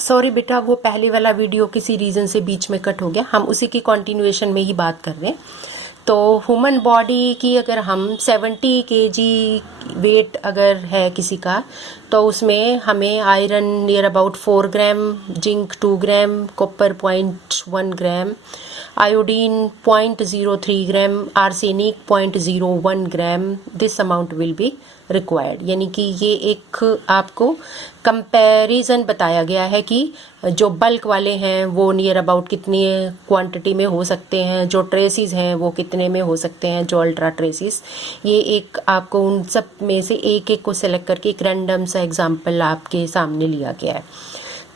Sorry बेटा, वो पहले वाला वीडियो किसी रीज़न से बीच में कट हो गया, हम उसी की कंटिन्यूएशन में ही बात कर रहे हैं। तो ह्यूमन बॉडी की अगर हम 70 केजी वेट अगर है किसी का, तो उसमें हमें iron near about 4 gram, zinc 2 gram, copper 0.1 gram, iodine 0.03 gram, arsenic 0.01 gram, this amount will be required. यानी कि ये एक आपको कंपैरिजन बताया गया है कि जो बल्क वाले हैं वो नियर अबाउट कितनी क्वांटिटी में हो सकते हैं, जो ट्रेसिस हैं वो कितने में हो सकते हैं, जो अल्ट्रा ट्रेसिस, ये एक आपको उन सब में से एक एक को सेलेक्ट करके एक रैंडम सा एग्जांपल आपके सामने लिया गया है।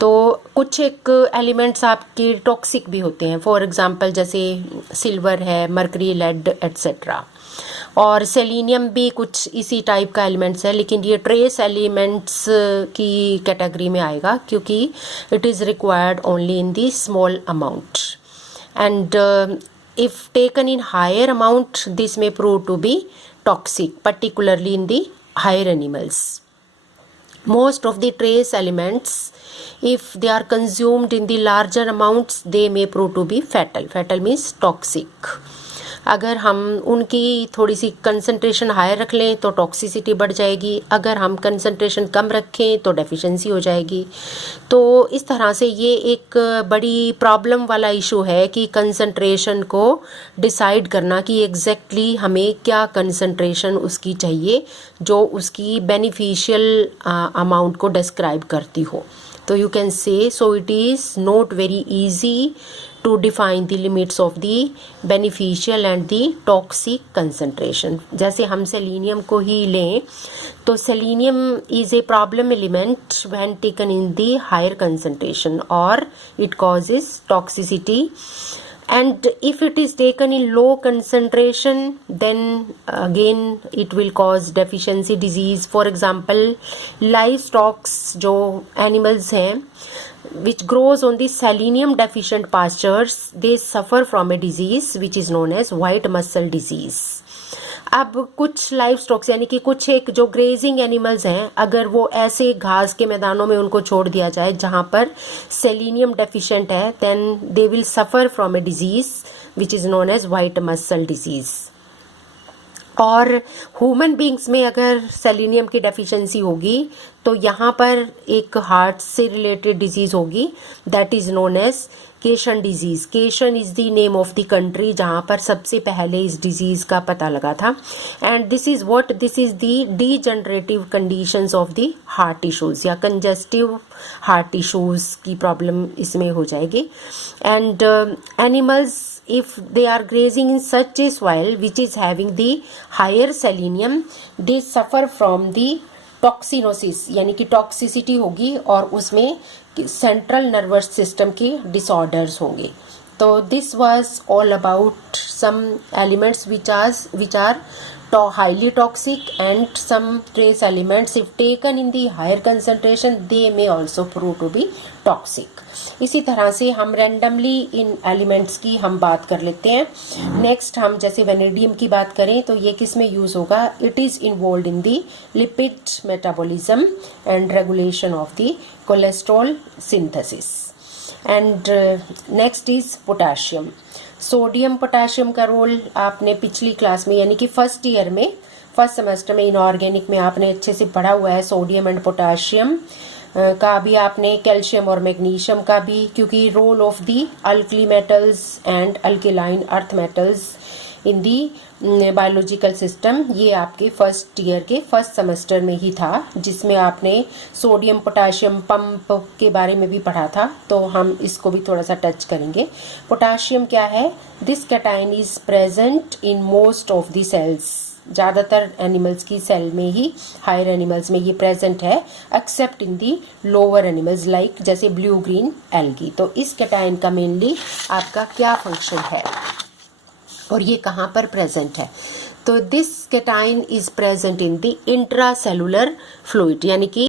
तो कुछ एक एलिमेंट्स आपके टॉक्सिक भी होते हैं, फॉर एग्जांपल जैसे सिल्वर है, मरकरी, लेड एट्सेट्रा, और सेलेनियम भी कुछ इसी टाइप का एलिमेंट्स है, लेकिन ये ट्रेस एलिमेंट्स की कैटेगरी में आएगा क्योंकि it is required only in the small amount, and if taken in higher amount this may prove to be toxic, particularly in the higher animals. Most of the trace elements, if they are consumed in the larger amounts, they may prove to be fatal. Fatal means toxic. अगर हम उनकी थोड़ी सी concentration higher रख लें तो toxicity बढ़ जाएगी, अगर हम कंसंट्रेशन कम रखें तो डेफिशिएंसी हो जाएगी। तो इस तरह से ये एक बड़ी प्रॉब्लम वाला इशू है कि कंसंट्रेशन को डिसाइड करना कि एग्जैक्टली हमें क्या कंसंट्रेशन उसकी चाहिए जो उसकी बेनिफिशियल अमाउंट को डिस्क्राइब करती हो। तो you can say so it is not very easy to define the limits of the beneficial and the toxic concentration. जैसे हम सेलेनियम को ही लें तो selenium is a problem element when taken in the higher concentration or it causes toxicity, and if it is taken in low concentration then again it will cause deficiency disease. For example, livestock जो animals हैं which grows on the selenium deficient pastures, they suffer from a disease which is known as white muscle disease. अब कुछ live stocks यानी कि कुछ एक जो grazing animals हैं, अगर वो ऐसे घास के मैदानों में उनको छोड़ दिया जाए जहाँ पर सेलेनियम डेफिशिएंट है, then they will suffer from a disease which is known as white muscle disease. और ह्यूमन बींग्स में अगर सेलेनियम की डेफिशिएंसी होगी तो यहाँ पर एक हार्ट से रिलेटेड डिजीज़ होगी, that is known as Keshan disease. Keshan is the name of the country जहाँ पर सबसे पहले इस डिजीज़ का पता लगा था, and this is what, this is the degenerative conditions of the heart tissues या कंजेस्टिव हार्ट टिश्यूज़ की प्रॉब्लम इसमें हो जाएगी। And animals if they are grazing in such a soil which is having the higher selenium, they suffer from the toxinosis, यानी कि toxicity होगी और उसमें सेंट्रल नर्वस सिस्टम के डिसऑर्डर्स होंगे। तो this was all about some elements which are highly toxic and some trace elements if taken in the higher concentration they may also prove to be toxic. इसी तरह से हम randomly in elements की हम बात कर लेते हैं। नेक्स्ट हम जैसे वेनेडियम की बात करें तो ये किस में यूज होगा, it is involve in the lipid metabolism and regulation of the cholesterol synthesis. And next is potassium. Sodium potassium का रोल आपने पिछली क्लास में यानी कि फर्स्ट ईयर में, फर्स्ट सेमेस्टर में इनऑर्गेनिक में आपने अच्छे से पढ़ा हुआ है। सोडियम एंड पोटेशियम का भी आपने, कैल्शियम और मैग्नीशियम का भी, क्योंकि role of the alkali metals and alkaline earth metals in the biological system, ये आपके फर्स्ट ईयर के फर्स्ट सेमेस्टर में ही था, जिसमें आपने सोडियम पोटेशियम पंप के बारे में भी पढ़ा था। तो हम इसको भी थोड़ा सा टच करेंगे। पोटेशियम क्या है, this cation is present in most of the cells, ज़्यादातर एनिमल्स की सेल में ही, हायर एनिमल्स में ये प्रेजेंट है, except in the lower animals like जैसे ब्लू ग्रीन एल्गी। तो इस कैटायन का मेनली आपका क्या फंक्शन है और ये कहाँ पर प्रेजेंट है, तो this cation is present in the intracellular fluid, यानी कि